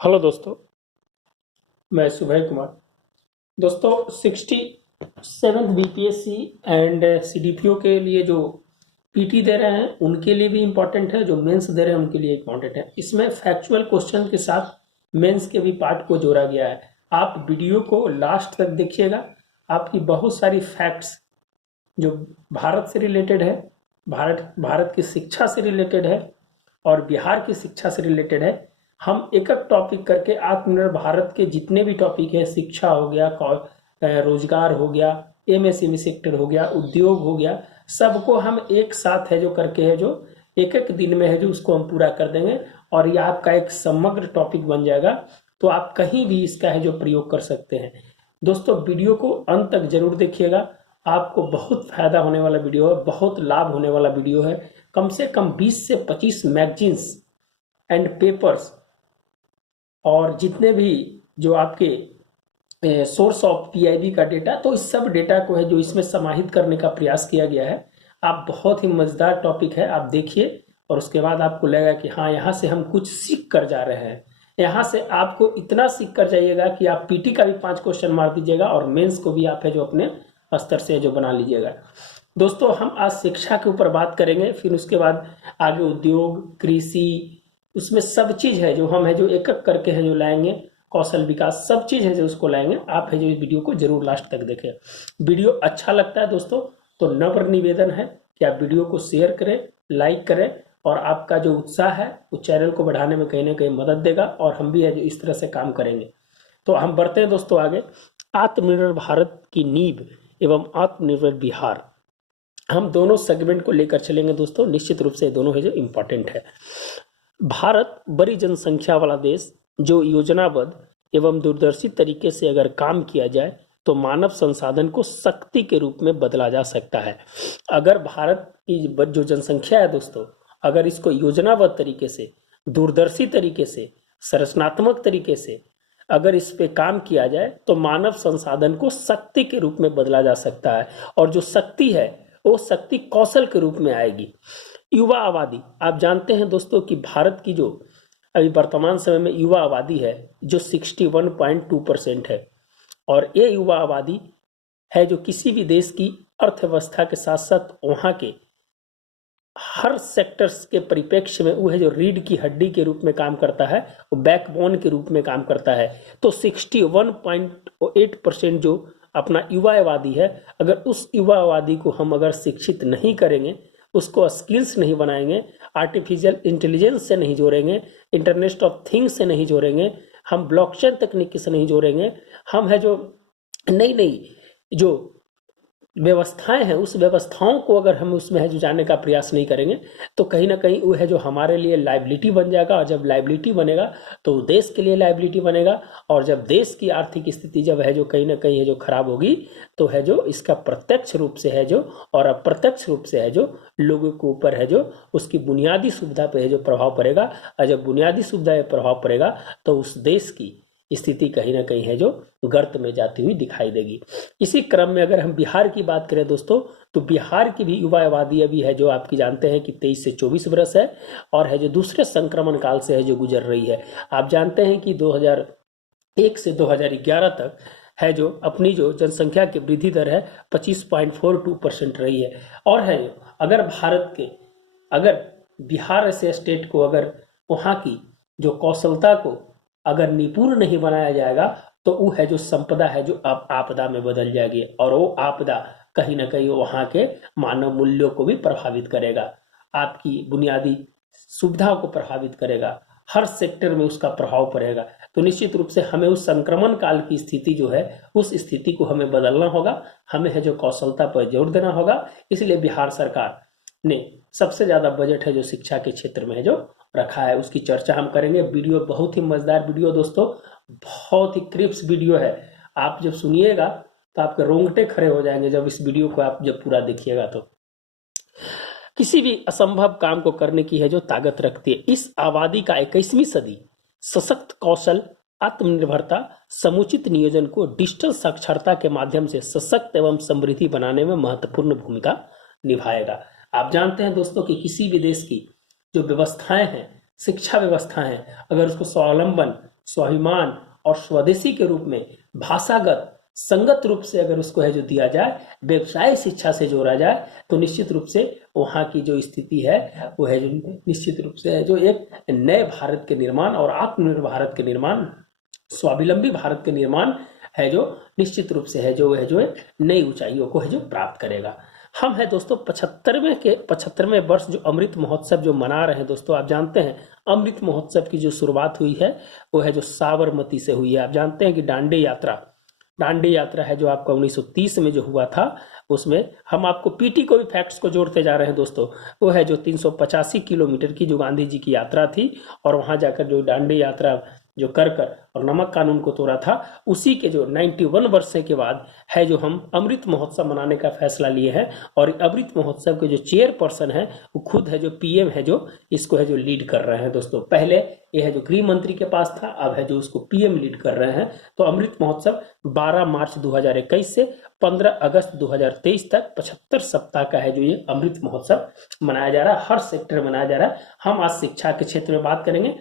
Hello दोस्तों, मैं सुबह कुमार। दोस्तों, 67th बीपीएससी एंड सीडीपीओ के लिए जो पीटी दे रहे हैं उनके लिए भी इम्पोर्टेंट है, जो मेंस दे रहे हैं उनके लिए इम्पोर्टेंट है। इसमें फैक्चुअल क्वेश्चन के साथ मेंस के भी पार्ट को जोड़ा गया है। आप वीडियो को लास्ट तक देखिएगा। आपकी बहुत सारी फैक्ट्स जो भारत से रिलेटेड है, भारत भारत की शिक्षा से रिलेटेड है और बिहार की शिक्षा से रिलेटेड है। हम एक एक टॉपिक करके आत्मनिर्भर भारत के जितने भी टॉपिक है, शिक्षा हो गया, रोजगार हो गया, एमएसएमई सेक्टर हो गया, उद्योग हो गया, सबको हम एक साथ है जो करके है जो एक एक दिन में है जो उसको हम पूरा कर देंगे और ये आपका एक समग्र टॉपिक बन जाएगा। तो आप कहीं भी इसका है जो प्रयोग कर सकते हैं। दोस्तों, वीडियो को अंत तक जरूर देखिएगा। आपको बहुत फायदा होने वाला वीडियो है, बहुत लाभ होने वाला वीडियो है। कम से कम 20 से 25 मैगजीन्स एंड पेपर्स और जितने भी जो आपके सोर्स ऑफ पीआईबी का डेटा, तो इस सब डेटा को है जो इसमें समाहित करने का प्रयास किया गया है। आप बहुत ही मजेदार टॉपिक है, आप देखिए और उसके बाद आपको लगेगा कि हाँ, यहाँ से हम कुछ सीख कर जा रहे हैं। यहाँ से आपको इतना सीख कर जाइएगा कि आप पीटी का भी 5 क्वेश्चन मार दीजिएगा और मेंस को भी आप है जो अपने स्तर से जो बना लीजिएगा। दोस्तों, हम आज शिक्षा के ऊपर बात करेंगे, फिर उसके बाद आगे उद्योग, कृषि, उसमें सब चीज है जो हम है जो एक एक करके है जो लाएंगे। कौशल विकास, सब चीज है जो उसको लाएंगे। आप है जो इस वीडियो को जरूर लास्ट तक देखें। वीडियो अच्छा लगता है दोस्तों तो नम्र निवेदन है कि आप वीडियो को शेयर करें, लाइक करें और आपका जो उत्साह है वो चैनल को बढ़ाने में कहीं ना कहीं मदद देगा और हम भी है जो इस तरह से काम करेंगे। तो हम बढ़ते हैं दोस्तों आगे। आत्मनिर्भर भारत की नींव एवं आत्मनिर्भर बिहार, हम दोनों सेगमेंट को लेकर चलेंगे दोस्तों। निश्चित रूप से ये दोनों है जो इम्पोर्टेंट है। भारत बड़ी जनसंख्या वाला देश जो योजनाबद्ध एवं दूरदर्शी तरीके से अगर काम किया जाए तो मानव संसाधन को शक्ति के रूप में बदला जा सकता है। अगर भारत की जो जनसंख्या है दोस्तों, अगर इसको योजनाबद्ध तरीके से, दूरदर्शी तरीके से, संरचनात्मक तरीके से अगर इस पे काम किया जाए तो मानव संसाधन को शक्ति के रूप में बदला जा सकता है। और जो शक्ति है वो शक्ति कौशल के रूप में आएगी। युवा आबादी, आप जानते हैं दोस्तों कि भारत की जो अभी वर्तमान समय में युवा आबादी है जो 61.2% है और ये युवा आबादी है जो किसी भी देश की अर्थव्यवस्था के साथ साथ वहाँ के हर सेक्टर्स के परिप्रेक्ष्य में वो है जो रीढ़ की हड्डी के रूप में काम करता है, वो बैकबोन के रूप में काम करता है। तो 61.8% जो अपना युवा आबादी है, अगर उस युवा आबादी को हम अगर शिक्षित नहीं करेंगे, उसको स्किल्स नहीं बनाएंगे, आर्टिफिशियल इंटेलिजेंस से नहीं जोड़ेंगे, इंटरनेट ऑफ थिंग्स से नहीं जोड़ेंगे, हम ब्लॉकचेन तकनीक से नहीं जोड़ेंगे, हम है जो नई नई जो व्यवस्थाएं हैं उस व्यवस्थाओं को अगर हम उसमें है जो जानने का प्रयास नहीं करेंगे तो कहीं ना कहीं वो है जो हमारे लिए लाइबिलिटी बन जाएगा। और जब लाइबिलिटी बनेगा तो देश के लिए लाइबिलिटी बनेगा और जब देश की आर्थिक स्थिति जब है जो कहीं ना कहीं है जो खराब होगी तो है जो इसका प्रत्यक्ष रूप से है जो और अप्रत्यक्ष रूप से है जो लोगों के ऊपर है जो उसकी बुनियादी सुविधा पर है जो प्रभाव पड़ेगा। और जब बुनियादी सुविधा पर प्रभाव पड़ेगा तो उस देश की स्थिति कहीं ना कहीं है जो गर्त में जाती हुई दिखाई देगी। इसी क्रम में अगर हम बिहार की बात करें दोस्तों, तो बिहार की भी युवा आबादी अभी है जो आपकी जानते हैं कि 23 से 24 वर्ष है और है जो दूसरे संक्रमण काल से है जो गुजर रही है। आप जानते हैं कि 2001 से 2011 तक है जो अपनी जो जनसंख्या की वृद्धि दर है 25.42% रही है। और है जो अगर भारत के अगर बिहार ऐसे स्टेट को अगर वहाँ की जो कौशलता को अगर निपुण नहीं बनाया जाएगा तो वो है जो संपदा है जो अब आपदा में बदल जाएगी और वो आपदा कहीं ना कहीं वहाँ के मानव मूल्यों को भी प्रभावित करेगा, आपकी बुनियादी सुविधाओं को प्रभावित करेगा, हर सेक्टर में उसका प्रभाव पड़ेगा। तो निश्चित रूप से हमें उस संक्रमण काल की स्थिति जो है उस स्थिति को हमें बदलना होगा, हमें है जो कौशलता पर जोर देना होगा। इसलिए बिहार सरकार ने सबसे ज्यादा बजट है जो शिक्षा के क्षेत्र में है जो रखा है, उसकी चर्चा हम करेंगे। वीडियो बहुत ही मजेदार वीडियो दोस्तों, बहुत ही क्रिप्स वीडियो है। आप जब सुनिएगा तो आपके रोंगटे खड़े हो जाएंगे जब इस वीडियो को आप जब पूरा देखिएगा। तो किसी भी असंभव काम को करने की है जो ताकत रखती है। इस आबादी का 21वीं सदी सशक्त कौशल, आत्मनिर्भरता, समुचित नियोजन को डिजिटल साक्षरता के माध्यम से सशक्त एवं समृद्धि बनाने में महत्वपूर्ण भूमिका निभाएगा। आप जानते हैं दोस्तों कि किसी भी देश की जो व्यवस्थाएं हैं, शिक्षा व्यवस्था है, अगर उसको स्वावलंबन स्वाभिमान और स्वदेशी के रूप में भाषागत संगत रूप से अगर उसको है जो दिया जाए, व्यवसाय शिक्षा से जोड़ा जाए, तो निश्चित रूप से वहाँ की जो स्थिति है वो है जो निश्चित रूप से है जो एक नए भारत के निर्माण और आत्मनिर्भर भारत के निर्माण, स्वावलंबी भारत के निर्माण है जो निश्चित रूप से है जो एक नई ऊंचाइयों को है जो प्राप्त करेगा। हम है दोस्तों 75वें वर्ष जो अमृत महोत्सव जो मना रहे हैं दोस्तों। आप जानते हैं अमृत महोत्सव की जो शुरुआत हुई है वो है जो साबरमती से हुई है। आप जानते हैं कि दांडी यात्रा है जो आपका 1930 में जो हुआ था, उसमें हम आपको पीटी को भी फैक्ट्स को जोड़ते जा रहे हैं दोस्तों। वो है जो 385 किलोमीटर की जो गांधी जी की यात्रा थी, और वहां जाकर जो दांडी यात्रा जो कर और नमक कानून को तोड़ा था, उसी के जो 91 वर्ष के बाद है जो हम अमृत महोत्सव मनाने का फैसला लिए हैं। और अमृत महोत्सव के जो चेयरपर्सन है वो खुद है जो पीएम है जो इसको है जो लीड कर रहे हैं दोस्तों। पहले ये है जो गृह मंत्री के पास था, अब है जो उसको पीएम लीड कर रहे हैं। तो अमृत महोत्सव 12 मार्च 2021 से 15 अगस्त 2023 तक 75 सप्ताह का है जो ये अमृत महोत्सव मनाया जा रहा है, हर सेक्टर में मनाया जा रहा है। हम आज शिक्षा के क्षेत्र में बात करेंगे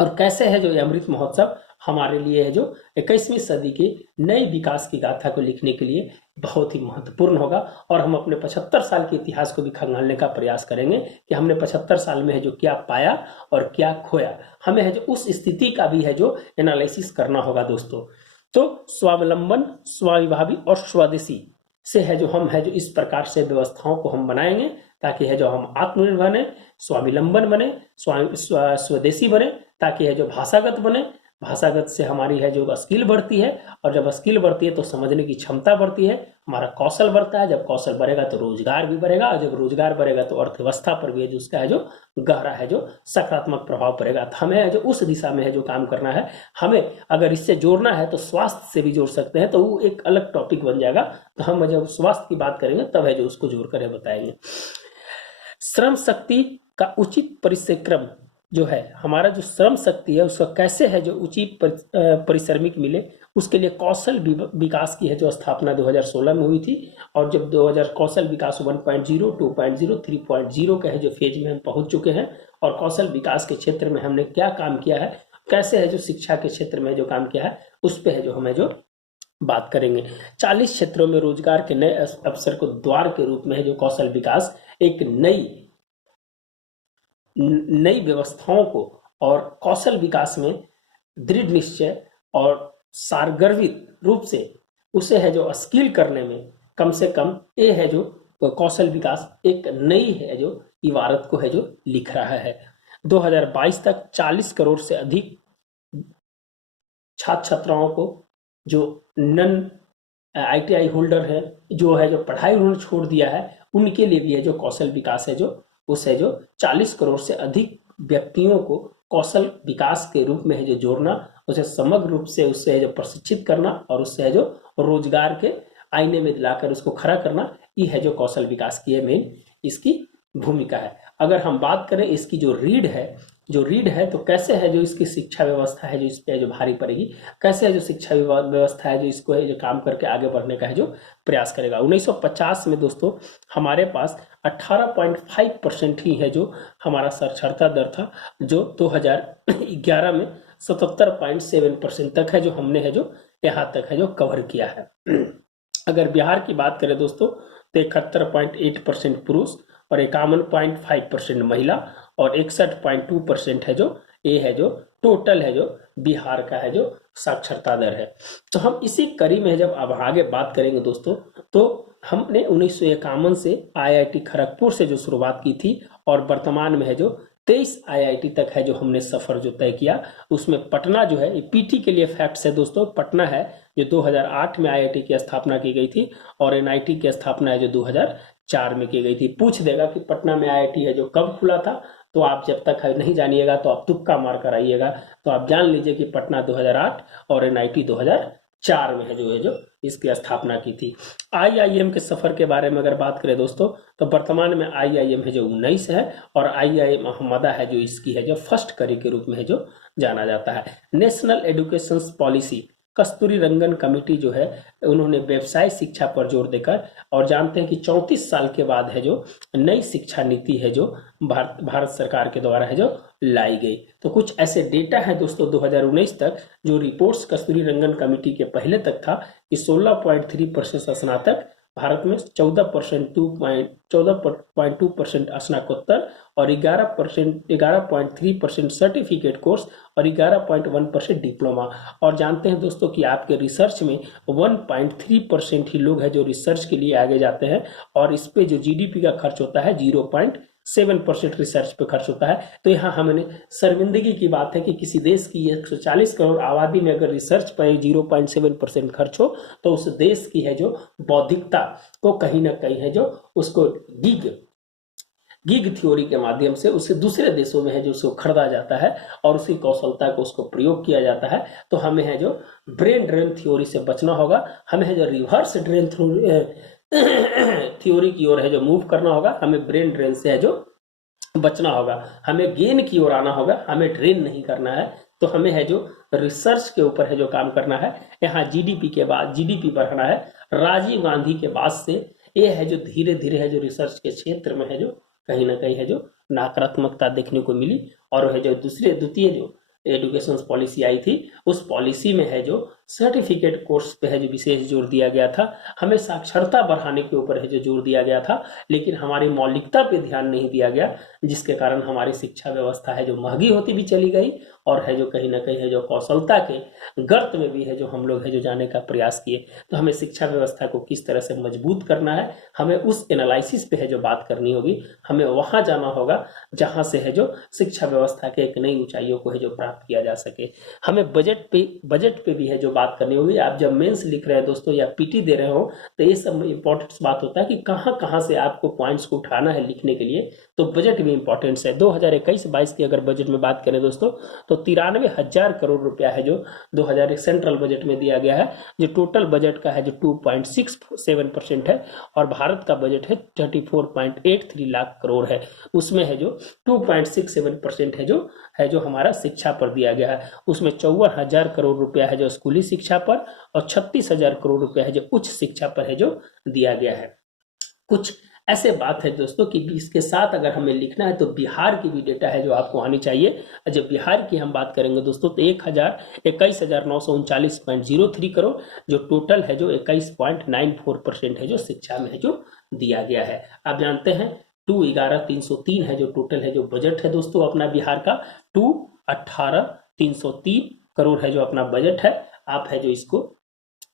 और कैसे है जो ये अमृत महोत्सव हमारे लिए है जो 21वीं सदी के नए विकास की गाथा को लिखने के लिए बहुत ही महत्वपूर्ण होगा। और हम अपने 75 साल के इतिहास को भी खंगालने का प्रयास करेंगे कि हमने 75 साल में है जो क्या पाया और क्या खोया। हमें है जो उस स्थिति का भी है जो एनालिसिस करना होगा दोस्तों। तो स्वावलंबन, स्वाभिमानी और स्वदेशी से है जो हम है जो इस प्रकार से व्यवस्थाओं को हम बनाएंगे ताकि है जो हम आत्मनिर्भर बने, स्वावलंबन बने, स्वदेशी बने, ताकि है जो भाषागत बने। भाषागत से हमारी है जो स्किल बढ़ती है, और जब स्किल बढ़ती है तो समझने की क्षमता बढ़ती है, हमारा कौशल बढ़ता है। जब कौशल बढ़ेगा तो रोजगार भी बढ़ेगा, और जब रोजगार बढ़ेगा तो अर्थव्यवस्था पर भी है जो उसका है जो गहरा है जो सकारात्मक प्रभाव पड़ेगा। तो हमें जो उस दिशा में है जो काम करना है, हमें अगर इससे जोड़ना है तो स्वास्थ्य से भी जोड़ सकते हैं, तो वो एक अलग टॉपिक बन जाएगा। तो हम जब स्वास्थ्य की बात करेंगे तब है जो उसको जोड़ कर बताएंगे। श्रम शक्ति का उचित परिक्रम जो है, हमारा जो श्रम शक्ति है उसका कैसे है जो उचित परिश्रमिक मिले, उसके लिए कौशल विकास की है जो स्थापना 2016 में हुई थी। और जब 2000 कौशल विकास 1.0, 2.0, 3.0 का है जो फेज में हम पहुंच चुके हैं। और कौशल विकास के क्षेत्र में हमने क्या काम किया है, कैसे है जो शिक्षा के क्षेत्र में जो काम किया है, उस पर है जो हमें जो बात करेंगे। 40 क्षेत्रों में रोजगार के नए अवसर को द्वार के रूप में है जो कौशल विकास एक नई व्यवस्थाओं को और कौशल विकास में दृढ़ निश्चय और सारगर्भित रूप से उसे है जो स्किल करने में कम से कम ये है जो कौशल विकास एक नई है जो इबारत को है जो लिख रहा है। 2022 तक 40 करोड़ से अधिक छात्र छात्राओं को जो नन ITI होल्डर है जो है जो पढ़ाई उन्होंने छोड़ दिया है, उनके लिए भी है जो कौशल विकास है जो उसे जो 40 करोड़ से अधिक व्यक्तियों को कौशल विकास के रूप में है जो जोड़ना, उसे समग्र रूप से उससे है जो प्रशिक्षित करना और उससे है जो रोजगार के आईने में दिलाकर उसको खड़ा करना, ये है जो कौशल विकास की मेन इसकी भूमिका है। अगर हम बात करें इसकी जो रीढ़ है तो कैसे है जो इसकी शिक्षा व्यवस्था है जो इस पे जो भारी पड़ेगी, कैसे है जो शिक्षा व्यवस्था है जो इसको है जो काम करके आगे बढ़ने का है जो प्रयास करेगा। 1950 में दोस्तों हमारे पास 18.5% ही है जो हमारा साक्षरता दर था, जो 2011 में 77.7% तक है जो हमने है जो यहाँ तक है जो कवर किया है। अगर बिहार की बात करें दोस्तों तो 71.8% पुरुष और 51.5% महिला और 61.2% है जो ये है जो टोटल है जो बिहार का है जो साक्षरता दर है। तो हम इसी कड़ी में जब अब आगे बात करेंगे दोस्तों, तो हमने 1951 से IIT खड़गपुर से जो शुरुआत की थी और वर्तमान में है जो 23 IIT तक है जो हमने सफर जो तय किया। उसमें पटना जो है, पीटी के लिए फैक्ट्स है दोस्तों, पटना है जो 2008 में IIT की स्थापना की गई थी और NIT की स्थापना है जो 2004 में की गई थी। पूछ देगा कि पटना में IIT है जो कब खुला था, तो आप जब तक नहीं जानिएगा तो आप तुक्का मार कर आइएगा। तो आप जान लीजिए कि पटना 2008 और NIT 2004 में है जो इसकी स्थापना की थी। IIM के सफर के बारे में अगर बात करें दोस्तों, तो वर्तमान में IIM है जो 19 है और IIM अहमदा है जो इसकी है जो फर्स्ट कड़ी के रूप में है जो जाना जाता है। नेशनल एजुकेशन पॉलिसी कस्तूरी रंगन कमेटी जो है उन्होंने व्यवसाय शिक्षा पर जोर देकर, और जानते हैं कि 34 साल के बाद है जो नई शिक्षा नीति है जो भारत सरकार के द्वारा है जो लाई गई। तो कुछ ऐसे डेटा है दोस्तों 2019 तक जो रिपोर्ट्स कस्तूरी रंगन कमेटी के पहले तक था कि 16.3% स्नातक भारत में, 14.2% स्नातकोत्तर और 11.3% सर्टिफिकेट कोर्स और 11.1% डिप्लोमा। और जानते हैं दोस्तों कि आपके रिसर्च में 1.3% ही लोग हैं जो रिसर्च के लिए आगे जाते हैं, और इस पे जो जीडीपी का खर्च होता है 0.7% रिसर्च पे खर्च होता है। तो यहाँ हमने शर्मिंदगी की बात है कि किसी देश की 140 करोड़ आबादी में अगर रिसर्च पर 0.7% खर्च हो तो उस देश की है जो बौद्धिकता को कहीं ना कहीं है जो उसको गिग थ्योरी के माध्यम से उसे दूसरे देशों में है जो उसको खरीदा जाता है और उसकी कौशलता को उसको प्रयोग किया जाता है। तो हमें है जो ब्रेन ड्रेन थ्योरी से बचना होगा, हमें है जो रिवर्स ड्रेन थ्योरी की ओर है जो मूव करना होगा, हमें ब्रेन ड्रेन से है जो बचना होगा, हमें गेन की ओर आना होगा, हमें ड्रेन नहीं करना है। तो हमें है जो रिसर्च के ऊपर है जो काम करना है। यहाँ जीडीपी के बाद जीडीपी बढ़ाना है। राजीव गांधी के बाद से ये है जो धीरे धीरे है जो रिसर्च के क्षेत्र में है जो कहीं ना कहीं है जो नकारात्मकता देखने को मिली, और है जो द्वितीय जो एजुकेशन पॉलिसी आई थी उस पॉलिसी में है जो सर्टिफिकेट कोर्स पे है जो विशेष जोर दिया गया था, हमें साक्षरता बढ़ाने के ऊपर है जो जोर दिया गया था, लेकिन हमारी मौलिकता पे ध्यान नहीं दिया गया, जिसके कारण हमारी शिक्षा व्यवस्था है जो महंगी होती भी चली गई, और है जो कहीं ना कहीं है जो कौशलता के गर्त में भी है जो हम लोग है जो जाने का प्रयास किए। तो हमें शिक्षा व्यवस्था को किस तरह से मजबूत करना है, हमें उस एनालिसिस पे है जो बात करनी होगी, हमें वहां जाना होगा जहां से है जो शिक्षा व्यवस्था के एक नई ऊंचाइयों को है जो प्राप्त किया जा सके। हमें बजट पे भी है जो बात करनी होगी। आप जब मेंस लिख रहे हैं दोस्तों या पीटी दे रहे हो तो ये सब इंपॉर्टेंट बात होता है कि कहां कहां से आपको पॉइंट्स को उठाना है लिखने के लिए, तो बजट भी इंपॉर्टेंट है। 2021-22 की अगर बजट में बात करें दोस्तों तो 93,000 करोड़ रुपया है जो 2001 सेंट्रल बजट में दिया गया है, जो टोटल बजट का है जो 2.67% है, और भारत का बजट है 34.83 लाख करोड़ है। उसमें है जो 2.67% है जो हमारा शिक्षा पर दिया गया है। उसमें 54,000 करोड़ रुपया है जो स्कूली शिक्षा पर, और 36,000 करोड़ रुपया है जो उच्च शिक्षा पर है जो दिया गया है। कुछ ऐसे बात है दोस्तों कि इसके साथ अगर हमें लिखना है तो बिहार की भी डेटा है जो आपको आनी चाहिए। जब बिहार की हम बात करेंगे दोस्तों तो 21,939.03 करोड़ जो टोटल है जो 21.94% है जो शिक्षा में है जो दिया गया है। आप जानते हैं 211,303 है जो टोटल है जो बजट है दोस्तों अपना बिहार का, 218,303 करोड़ है जो अपना बजट है। आप है जो इसको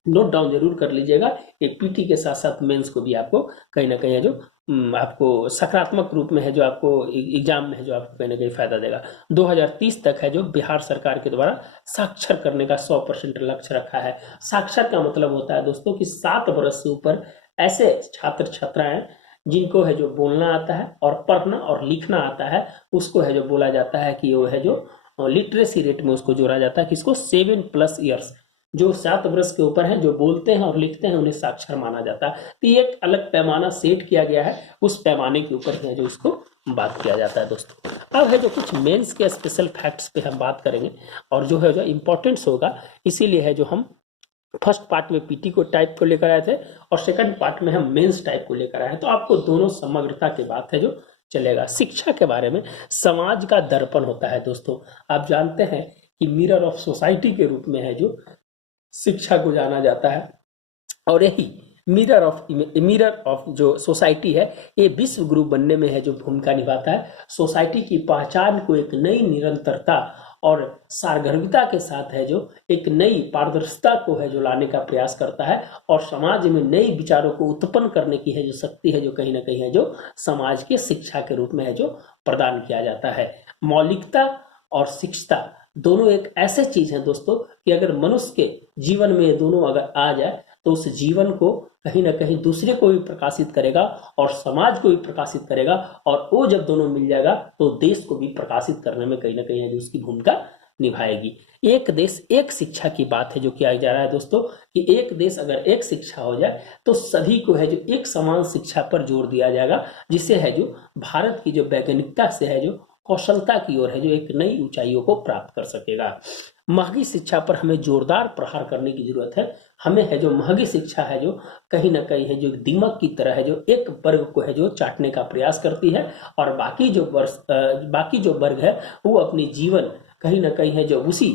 नोट डाउन जरूर कर लीजिएगा। ये पीटी के साथ साथ मेंस को भी आपको कहीं ना कहीं है जो आपको सकारात्मक रूप में है जो आपको एग्जाम में है जो आपको कहीं ना कहीं फायदा देगा। 2030 तक है जो बिहार सरकार के द्वारा साक्षर करने का 100% लक्ष्य रखा है। साक्षर का मतलब होता है दोस्तों कि 7 वर्ष से ऊपर ऐसे छात्र छात्राएं जिनको है जो बोलना आता है और पढ़ना और लिखना आता है, उसको है जो बोला जाता है कि वो है जो लिटरेसी रेट में उसको जोड़ा जाता है, किसको 7+ ईयर्स, जो 7 वर्ष के ऊपर हैं जो बोलते हैं और लिखते हैं उन्हें साक्षर माना जाता है। तो ये एक अलग पैमाना सेट किया गया है, उस पैमाने के ऊपर है जो इसको बात किया जाता है दोस्तों। अब है जो कुछ मेंस के स्पेशल फैक्ट्स पे हम बात करेंगे और जो है जो इम्पोर्टेंस होगा, इसीलिए है जो हम फर्स्ट पार्ट में पीटी को टाइप को लेकर आए थे और सेकंड पार्ट में हम मेंस टाइप को लेकर आए हैं। तो आपको दोनों समग्रता के बात है जो चलेगा। शिक्षा के बारे में समाज का दर्पण होता है दोस्तों। आप जानते हैं कि मिरर ऑफ सोसाइटी के रूप में है जो शिक्षा को जाना जाता है, और यही मिरर ऑफ जो सोसाइटी है ये विश्व गुरु बनने में है जो भूमिका निभाता है। सोसाइटी की पहचान को एक नई निरंतरता और सारगर्भिता के साथ है जो एक नई पारदर्शिता को है जो लाने का प्रयास करता है, और समाज में नई विचारों को उत्पन्न करने की है जो शक्ति है जो कहीं ना कहीं है जो समाज के शिक्षा के रूप में है जो प्रदान किया जाता है। मौलिकता और शिक्षता दोनों एक ऐसे चीज है दोस्तों कि अगर मनुष्य के जीवन में दोनों अगर आ जाए तो उस जीवन को कहीं ना कहीं दूसरे को भी प्रकाशित करेगा और समाज को भी प्रकाशित करेगा, और वो जब दोनों मिल जाएगा तो देश को भी प्रकाशित करने में कहीं ना कहीं है जो उसकी भूमिका निभाएगी। एक देश एक शिक्षा की बात है जो किया जा रहा है दोस्तों कि एक देश अगर एक शिक्षा हो जाए तो सभी को है जो एक समान शिक्षा पर जोर दिया जाएगा, जिससे है जो भारत की जो वैज्ञानिकता से है जो कौशलता की ओर है जो एक नई ऊंचाइयों को प्राप्त कर सकेगा। महंगी शिक्षा पर हमें जोरदार प्रहार करने की जरूरत है। हमें है जो महंगी शिक्षा है जो कहीं ना कहीं है जो दीमक की तरह है जो एक वर्ग को है जो चाटने का प्रयास करती है, और बाकी जो वर्ग है वो अपनी जीवन कहीं ना कहीं है जो उसी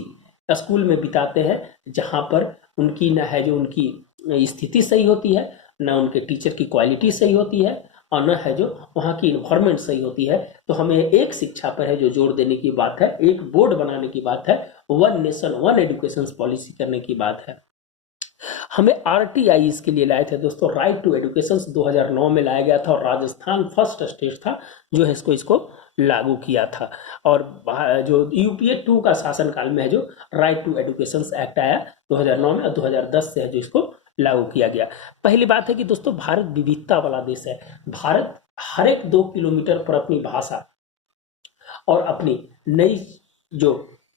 स्कूल में बिताते हैं जहाँ पर उनकी ना है जो उनकी स्थिति सही होती है, ना उनके टीचर की क्वालिटी सही होती है, और न है जो वहाँ की इन्वायरमेंट सही होती है। तो हमें एक शिक्षा पर है जो जोर देने की बात है, एक बोर्ड बनाने की बात है, one nation one education policy करने की बात है। हमें RTI इसके लिए लाए थे दोस्तों, राइट टू एजुकेशन 2009 में लाया गया था, और राजस्थान फर्स्ट स्टेट था जो है इसको लागू किया था। और जो UPA 2 का शासनकाल में है जो राइट टू एजुकेशन एक्ट आया 2009 में, और 2010 से है जो इसको लागू किया गया। पहली बात है कि दोस्तों भारत विविधता वाला देश है। भारत हर एक 2 किलोमीटर पर अपनी भाषा और अपनी नई जो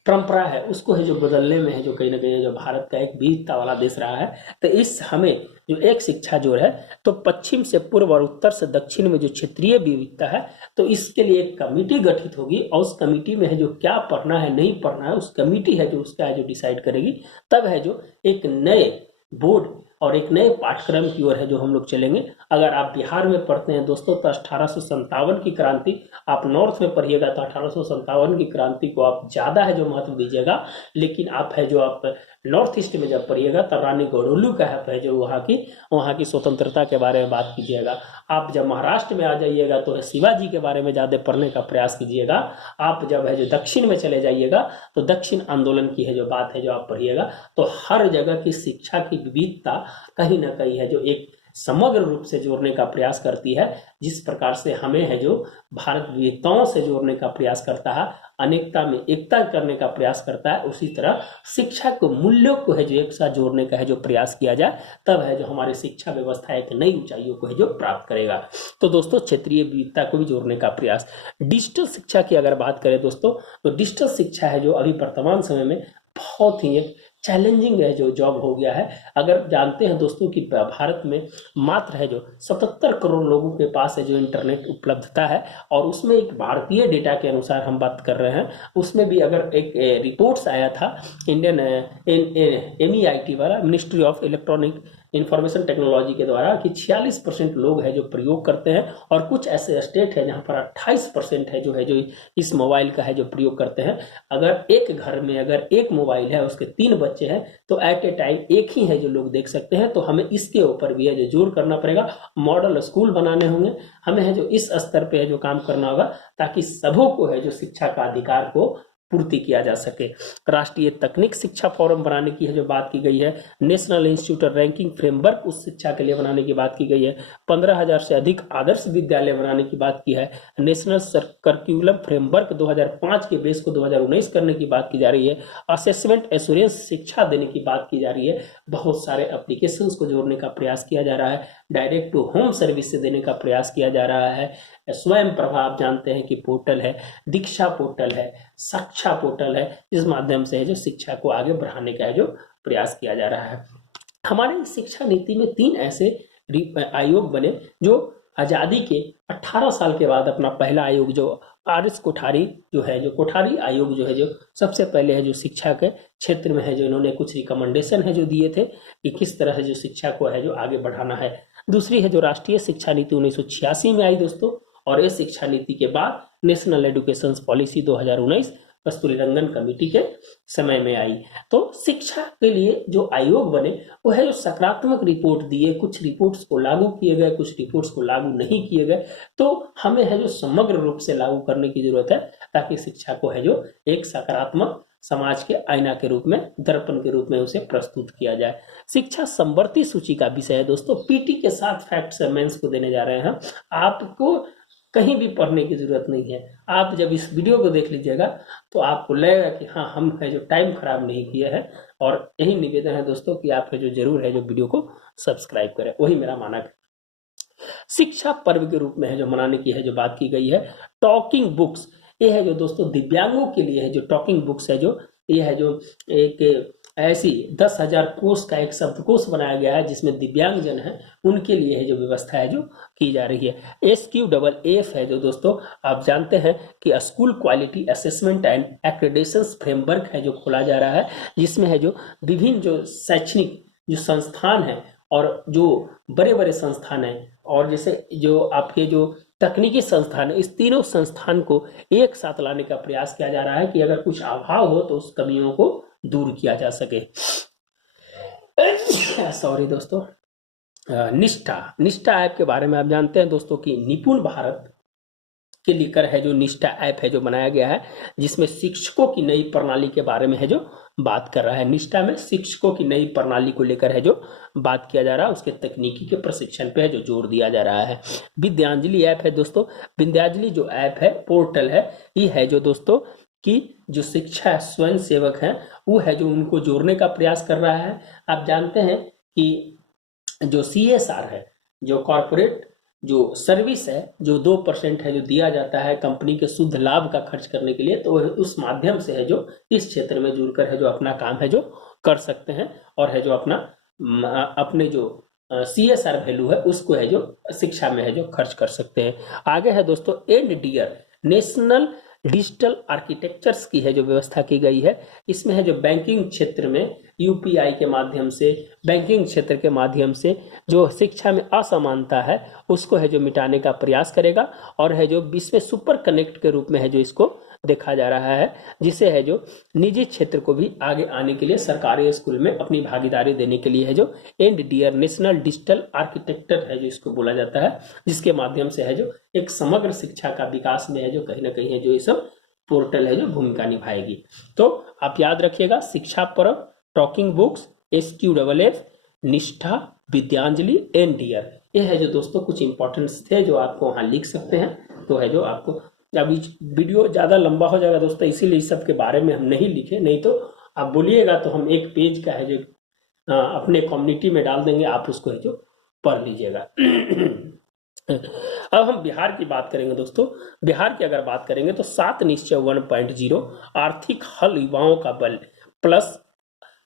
परंपरा है उसको है जो बदलने में है जो कहीं ना कहीं जो भारत का एक विविधता वाला देश रहा है। तो इस हमें जो एक शिक्षा जो है तो पश्चिम से पूर्व और उत्तर से दक्षिण में जो क्षेत्रीय विविधता है, तो इसके लिए एक कमेटी गठित होगी, और उस कमेटी में है जो क्या पढ़ना है नहीं पढ़ना है उस कमेटी है जो उसका है जो डिसाइड करेगी। तब है जो एक नए बोर्ड और एक नए पाठ्यक्रम की ओर है जो हम लोग चलेंगे। अगर आप बिहार में पढ़ते हैं दोस्तों तो 1857 की क्रांति, आप नॉर्थ में पढ़िएगा तो 1857 की क्रांति को आप ज़्यादा है जो महत्व दीजिएगा। लेकिन आप है जो आप नॉर्थ ईस्ट में जब पढ़िएगा तो रानी गौडोलू का है जो वहाँ की स्वतंत्रता के बारे में बात कीजिएगा। आप जब महाराष्ट्र में आ जाइएगा तो है शिवाजी के बारे में ज़्यादा पढ़ने का प्रयास कीजिएगा। आप जब है जो दक्षिण में चले जाइएगा तो दक्षिण आंदोलन की है जो बात है जो आप पढ़िएगा। तो हर जगह की शिक्षा की विविधता कहीं ना कहीं है जो एक समग्र रूप से जोड़ने का प्रयास करती है। जिस प्रकार से हमें है जो भारत विविधताओं से जोड़ने का प्रयास करता है, अनेकता में एकता करने का प्रयास करता है, उसी तरह शिक्षा को मूल्यों को है जो एक साथ जोड़ने का है जो प्रयास किया जाए, तब है जो हमारी शिक्षा व्यवस्था एक नई ऊंचाइयों को है जो प्राप्त करेगा। तो दोस्तों क्षेत्रीय विविधता को भी जोड़ने का प्रयास। डिजिटल शिक्षा की अगर बात करें दोस्तों तो डिजिटल शिक्षा है जो अभी वर्तमान समय में बहुत ही एक चैलेंजिंग है जो जॉब हो गया है। अगर जानते हैं दोस्तों कि भारत में मात्र है जो 77 करोड़ लोगों के पास है जो इंटरनेट उपलब्धता है, और उसमें एक भारतीय डेटा के अनुसार हम बात कर रहे हैं, उसमें भी अगर एक रिपोर्ट्स आया था इंडियन MEIT वाला, ministry of electronic information technology के द्वारा, कि 46% लोग है जो प्रयोग करते हैं, और कुछ ऐसे स्टेट है जहां पर 28% है जो इस मोबाइल का है जो प्रयोग करते हैं। अगर एक घर में अगर एक मोबाइल है उसके 3 बच्चे हैं तो एट ए टाइम एक ही है जो लोग देख सकते हैं। तो हमें इसके ऊपर भी है जो जोर करना पड़ेगा, मॉडल स्कूल बनाने होंगे, हमें है जो इस स्तर पे है जो काम करना होगा ताकि सबों को है जो शिक्षा का अधिकार को पूर्ति किया जा सके। राष्ट्रीय तकनीक शिक्षा फोरम बनाने की है जो बात की गई है। नेशनल इंस्टीट्यूट रैंकिंग फ्रेमवर्क उस शिक्षा के लिए बनाने की बात की गई है। 15,000 से अधिक आदर्श विद्यालय बनाने की बात की है। नेशनल करिकुलम फ्रेमवर्क 2005 के बेस को 2019 करने की बात की जा रही है। असेसमेंट एश्योरेंस शिक्षा देने की बात की जा रही है। बहुत सारे एप्लीकेशंस को जोड़ने का प्रयास किया जा रहा है। डायरेक्ट टू होम सर्विस से देने का प्रयास किया जा रहा है। स्वयं प्रभा आप जानते हैं कि पोर्टल है, दीक्षा पोर्टल है, शिक्षा पोर्टल है, इस माध्यम से है जो शिक्षा को आगे बढ़ाने का है जो प्रयास किया जा रहा है। हमारे शिक्षा नीति में 3 ऐसे आयोग बने जो आजादी के 18 साल के बाद अपना पहला आयोग जो RS कोठारी जो है जो कोठारी आयोग जो है जो सबसे पहले है जो शिक्षा के क्षेत्र में है जो इन्होंने कुछ रिकमेंडेशन है जो दिए थे कि किस तरह से जो शिक्षा को है जो आगे बढ़ाना है। दूसरी है जो राष्ट्रीय शिक्षा नीति 1986 में आई दोस्तों, और इस शिक्षा नीति के बाद नेशनल एजुकेशन पॉलिसी 2019 कस्तूरी रंगन कमेटी के समय में आई। तो शिक्षा के लिए जो आयोग बने वो है जो सकारात्मक रिपोर्ट दिए, कुछ रिपोर्ट्स को लागू किए गए, कुछ रिपोर्ट्स को लागू नहीं किए गए। तो हमें है जो समग्र रूप से लागू करने की जरूरत है ताकि शिक्षा को है जो एक सकारात्मक समाज के आईना के रूप में, दर्पण के रूप में उसे प्रस्तुत किया जाए। शिक्षा समवर्ती सूची का विषय है दोस्तों, PT के साथ फैक्ट्स मेंस को देने जा रहे हैं। आपको कहीं भी पढ़ने की जरूरत नहीं है। आप जब इस वीडियो को देख लीजिएगा तो आपको लगेगा कि हाँ हम है जो टाइम खराब नहीं किया है। और यही निवेदन है दोस्तों कि आप है जो जरूर है जो वीडियो को सब्सक्राइब करें, वही मेरा मानक है। शिक्षा पर्व के रूप में है जो मनाने की है जो बात की गई है। टॉकिंग बुक्स, ये है जो दोस्तों दिव्यांगों के लिए है जो टॉकिंग बुक्स है जो ये है जो एक ऐसी 10,000 कोष का एक शब्दकोश बनाया गया है जिसमें दिव्यांगजन है उनके लिए है जो व्यवस्था है जो की जा रही है। SQFF है जो दोस्तों आप जानते हैं कि school quality assessment and accreditation framework है जो खोला जा रहा है, जिसमें है जो विभिन्न जो शैक्षणिक जो संस्थान है और जो बड़े बड़े संस्थान हैं और जैसे जो आपके जो तकनीकी संस्थान है, इस तीनों संस्थान को एक साथ लाने का प्रयास किया जा रहा है कि अगर कुछ अभाव हो तो उस कमियों को दूर किया जा सके। सॉरी दोस्तों। निष्ठा ऐप के बारे में आप जानते हैं दोस्तों कि निपुण भारत के लेकर है जो निष्ठा ऐप है जो बनाया गया है, जिसमें शिक्षकों की नई प्रणाली के बारे में है जो बात कर रहा है। निष्ठा में शिक्षकों की नई प्रणाली को लेकर है जो बात किया जा रहा है, उसके तकनीकी के प्रशिक्षण पे है जो जोर दिया जा रहा है। विद्यांजलि ऐप है दोस्तों। विद्यांजलि जो ऐप है, पोर्टल है, ये है जो दोस्तों कि जो शिक्षा स्वयं सेवक हैं वो है जो उनको जोड़ने का प्रयास कर रहा है। आप जानते हैं कि जो CSR है, जो कॉरपोरेट जो सर्विस है, जो 2% है जो दिया जाता है कंपनी के शुद्ध लाभ का खर्च करने के लिए, तो उस माध्यम से है जो इस क्षेत्र में जुड़कर है जो अपना काम है जो कर सकते हैं और है जो अपने जो CSR वैल्यू है उसको है जो शिक्षा में है जो खर्च कर सकते हैं। आगे है दोस्तों NDR, नेशनल डिजिटल आर्किटेक्चर्स की है जो व्यवस्था की गई है। इसमें है जो बैंकिंग क्षेत्र में UPI के माध्यम से, बैंकिंग क्षेत्र के माध्यम से जो शिक्षा में असमानता है उसको है जो मिटाने का प्रयास करेगा और है जो विश्व में सुपर कनेक्ट के रूप में है जो इसको देखा जा रहा है, जिसे है जो निजी क्षेत्र को भी आगे आने के लिए सरकारी स्कूल में अपनी भागीदारी देने के लिए है जो NDR, नेशनल डिजिटल आर्किटेक्चर है जो इसको बोला जाता है, जिसके माध्यम से है जो एक समग्र शिक्षा का विकास में है जो कहीं ना कहीं है जो ये सब पोर्टल है जो भूमिका निभाएगी। तो आप याद रखिएगा, शिक्षा पर्व, टॉकिंग बुक्स, SQFF, निष्ठा, विद्यांजलि, NDR, ये है जो दोस्तों कुछ इंपॉर्टेंट्स थे जो आपको वहां लिख सकते हैं। तो है जो आपको अभी वीडियो ज़्यादा लंबा हो जाएगा दोस्तों, इसीलिए इस सब के बारे में हम नहीं लिखे, नहीं तो आप बोलिएगा तो हम एक पेज का है जो अपने कम्युनिटी में डाल देंगे, आप उसको है जो पढ़ लीजिएगा। अब हम बिहार की बात करेंगे दोस्तों। बिहार की अगर बात करेंगे तो 7 निश्चय 1.0, आर्थिक हल युवाओं का बल प्लस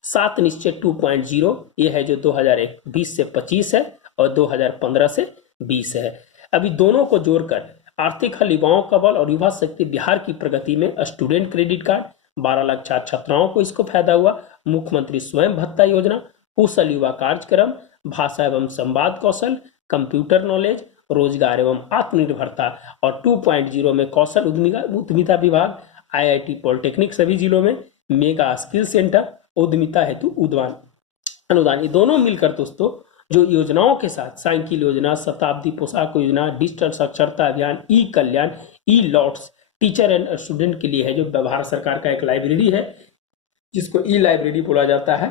7 निश्चय 2.0, ये है जो 2020 से 25 है और 2015 से 20 है। अभी दोनों को जोड़कर आर्थिक हल युवाओं का बल और युवा शक्ति बिहार की प्रगति में स्टूडेंट क्रेडिट कार्ड, 12 लाख छात्र छात्राओं को इसको फायदा हुआ, मुख्यमंत्री स्वयं भत्ता योजना, कुशल युवा कार्यक्रम, भाषा एवं संवाद कौशल, कंप्यूटर नॉलेज, रोजगार एवं आत्मनिर्भरता और 2.0 में कौशल उद्यमिता विभाग, IIT पॉलिटेक्निक सभी जिलों में, मेगा स्किल सेंटर, उद्यमिता हेतु अनुदान। ये दोनों मिलकर दोस्तों जो योजनाओं के साथ साइकिल योजना, शताब्दी पोशाक योजना, डिजिटल साक्षरता अभियान, कल्याण, लॉट्स, टीचर एंड स्टूडेंट के लिए है जो भारत सरकार का एक लाइब्रेरी है जिसको लाइब्रेरी बोला जाता है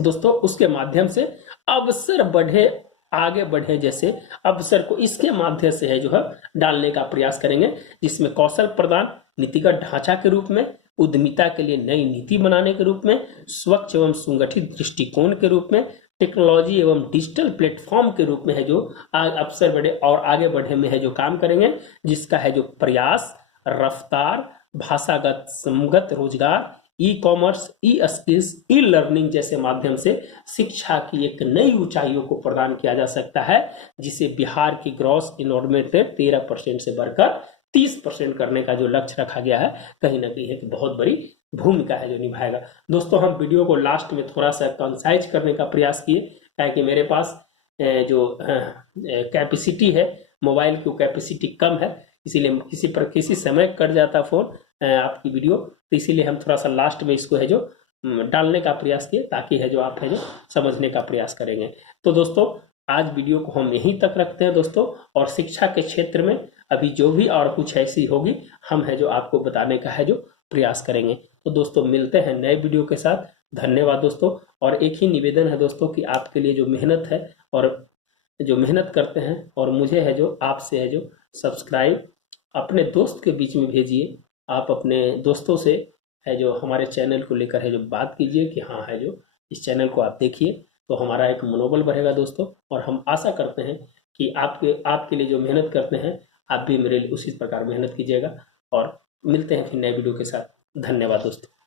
दोस्तों, उसके माध्यम से अवसर बढ़े, आगे बढ़े जैसे अवसर को इसके माध्यम से है जो है डालने का प्रयास करेंगे, जिसमें कौशल प्रदान, नीतिगत ढांचा के रूप में, उद्यमिता के लिए नई नीति बनाने के रूप में, स्वच्छ एवं संगठित दृष्टिकोण के रूप में, टेक्नोलॉजी एवं डिजिटल प्लेटफॉर्म के रूप में है जो अवसर बढ़े और आगे बढ़े में है जो काम करेंगे, जिसका है जो प्रयास, रफ्तार, भाषागत समगत रोजगार, कॉमर्स, स्किल्स, लर्निंग जैसे माध्यम से शिक्षा की एक नई ऊंचाइयों को प्रदान किया जा सकता है, जिसे बिहार की ग्रॉस इनरोलमेंट रेट 13% से बढ़कर 30% करने का जो लक्ष्य रखा गया है, कहीं ना कहीं एक बहुत बड़ी भूमिका है जो निभाएगा। दोस्तों हम वीडियो को लास्ट में थोड़ा सा कंसाइज करने का प्रयास किए, ताकि मेरे पास जो कैपेसिटी है मोबाइल की कैपेसिटी कम है, इसीलिए किसी समय कट जाता फोन आपकी वीडियो, तो इसीलिए हम थोड़ा सा लास्ट में इसको है जो डालने का प्रयास किए, ताकि है जो आप है जो समझने का प्रयास करेंगे। तो दोस्तों आज वीडियो को हम यहीं तक रखते हैं दोस्तों, और शिक्षा के क्षेत्र में अभी जो भी और कुछ ऐसी होगी हम है जो आपको बताने का है जो प्रयास करेंगे। तो दोस्तों मिलते हैं नए वीडियो के साथ। धन्यवाद दोस्तों। और एक ही निवेदन है दोस्तों कि आपके लिए जो मेहनत है और जो मेहनत करते हैं, और मुझे है जो आपसे है जो सब्सक्राइब अपने दोस्त के बीच में भेजिए। आप अपने दोस्तों से है जो हमारे चैनल को लेकर है जो बात कीजिए कि हाँ है जो इस चैनल को आप देखिए, तो हमारा एक मनोबल बढ़ेगा दोस्तों। और हम आशा करते हैं कि आपके लिए जो मेहनत करते हैं आप भी मेरे लिए उसी प्रकार मेहनत कीजिएगा। और मिलते हैं फिर नए वीडियो के साथ। धन्यवाद दोस्तों।